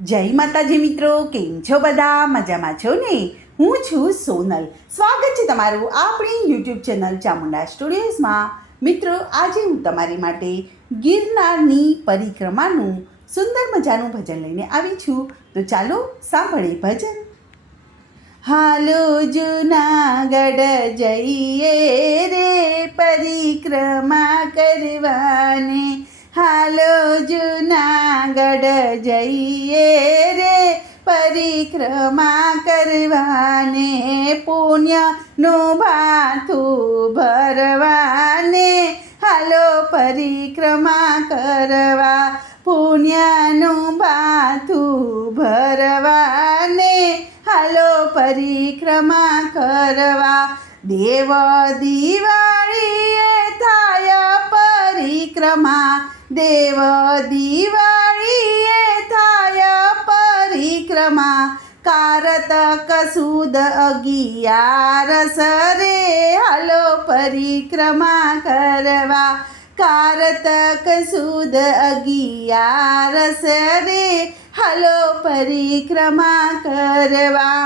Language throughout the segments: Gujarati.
જય માતાજી મિત્રો, કેમ છો બધા? મજામાં છો ને? હું છું સોનલ. સ્વાગત છે તમારું આપણી યુટ્યુબ ચેનલ ચામુંડા સ્ટુડિયોઝમાં. મિત્રો, આજે હું તમારી માટે ગિરનારની પરિક્રમાનું સુંદર મજાનું ભજન લઈને આવી છું. તો ચાલો સાંભળીએ ભજન. હાલો જૂનાગઢ જઈએ રે પરિક્રમા કરવાને, હાલો જૂનાગઢ જઈએ રે પરિક્રમા કરવાને, પુણ્યનું ભાથું ભરવાને, હાલો પરિક્રમા કરવા, પુણ્યનું ભાથું ભરવાને, હાલો પરિક્રમા કરવા. દેવ દિવાળીએ થાય પરિક્રમા, દેવ દિવાળીએ થાય પરિક્રમા, કારતક સુદ 11 રે હાલો પરિક્રમા કરવા, કારતક સુદ 11 રે હાલો પરિક્રમા કરવા.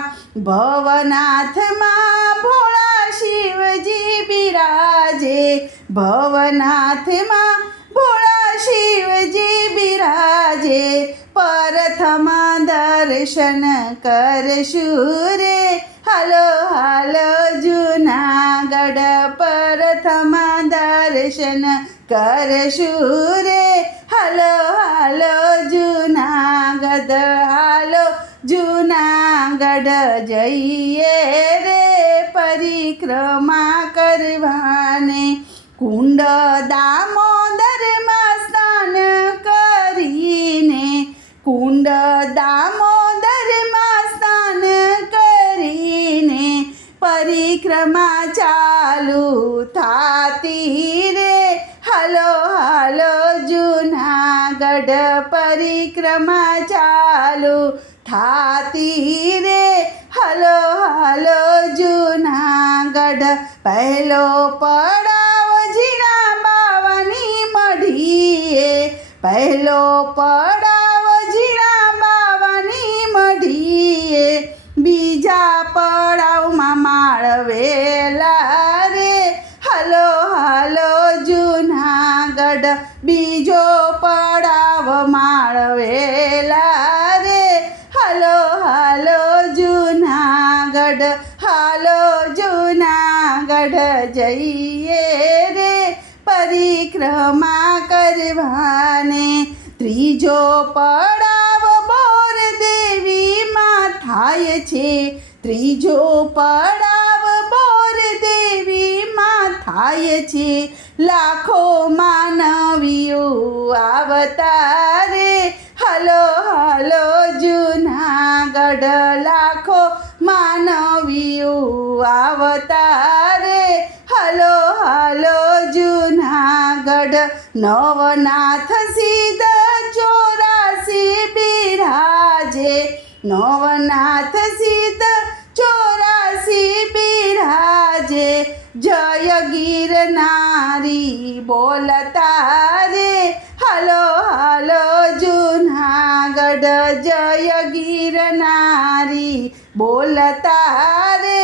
ભવનાથમાં ભોળા શિવજી બિરાજે, ભવનાથમાં ભોળા શિવજી બિરાજે, પ્રથમ દર્શન કરશું રે હાલો હાલો જૂનાગઢ, પ્રથમ દર્શન કરશું રે હાલો હાલો જૂનાગઢ, હાલો જૂનાગઢ જઈએ રે પરિક્રમા કરવાને, કુંડ દામોદરમાં સ્નાન કરીને, કુંડ દામોદરમાં સ્નાન કરીને, પરિક્રમા ચાલુ થાતી રે હાલો હાલો જૂનાગઢ, પરિક્રમા ચાલુ થાતી રે હાલો હાલો જૂનાગઢ. પહેલો પડાવ ઝીણા બાવાની મઢીએ, પહેલો પડાવ ઝીણા બાવાની મઢીએ, બીજા પડાવમાં માળવેલા રે હાલો હાલો જૂનાગઢ, બીજો પડાવ માળવેલા રે હાલો હાલો જૂનાગઢ, હાલો જૂનાગઢ જઈએ રે પરિક્રમા કરવાને. ત્રીજો પડાવ બોર દેવીમાં થાય છે, ત્રીજો પડાવ બોર દેવીમાં થાય છે, લાખો માનવીઓ આવતા રે હાલો હાલો જૂનાગઢ, લાખો માનવીઓ આવતા રે હાલો હાલો જૂનાગઢ. નવનાથ સિદ્ધ 84 બિરાજે, નવનાથ સિદ્ધ 84 બિરાજે, જય ગિરનારી બોલતા રે હાલો હાલો જૂનાગઢ, જય ગિરનારી બોલતા રે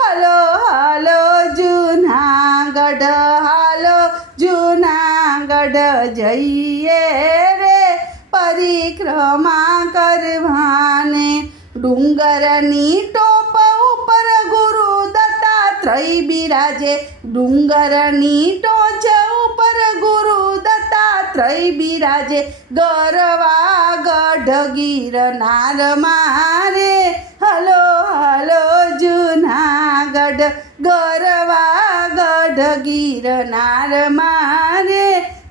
હાલો હાલો જૂનાગઢ, હાલો જૂનાગઢ જઈએ રે પરિક્રમા કરવાને. ડુંગરની ટોપ ઉપર ગુરુ દત્તાત્રેય બિરાજે, ડુંગરની ટોચ ઉપર ગુરુ દત્તાત્રેય બિરાજે, ગરવા ગઢ ગિરનાર મારે હાલો હાલો જૂનાગઢ, ગરવા ગઢ ગિરનાર મારે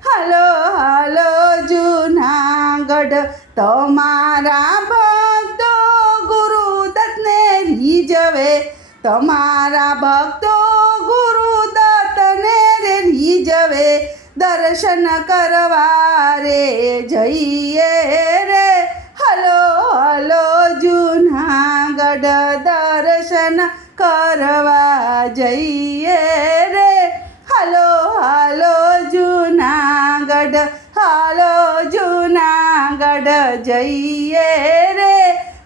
હાલો હાલો જૂનાગઢ. તમારા ભક્તો ગુરુ દત્તને રીઝવે, તમારા ભક્તો ગુરુ દત્તને રીઝવે, દર્શન કરવા રે જઈએ રે હાલો હાલો જૂનાગઢ, દર્શન કરવા જઈએ રે હાલો હાલો જૂનાગઢ, હાલો જૂનાગઢ. જૂનાગઢ જઈએ રે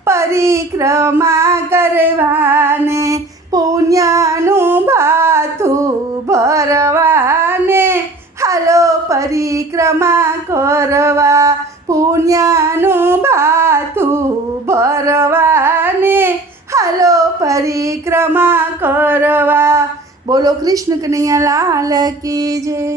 પરિક્રમા કરવાને પુણ્યનું ભાથું ભરવાને હાલો પરિક્રમા કરવા પુણ્યનું ભાથું ભરવાને હાલો પરિક્રમા કરવા. બોલો કૃષ્ણ કનૈયા લાલ કી જય.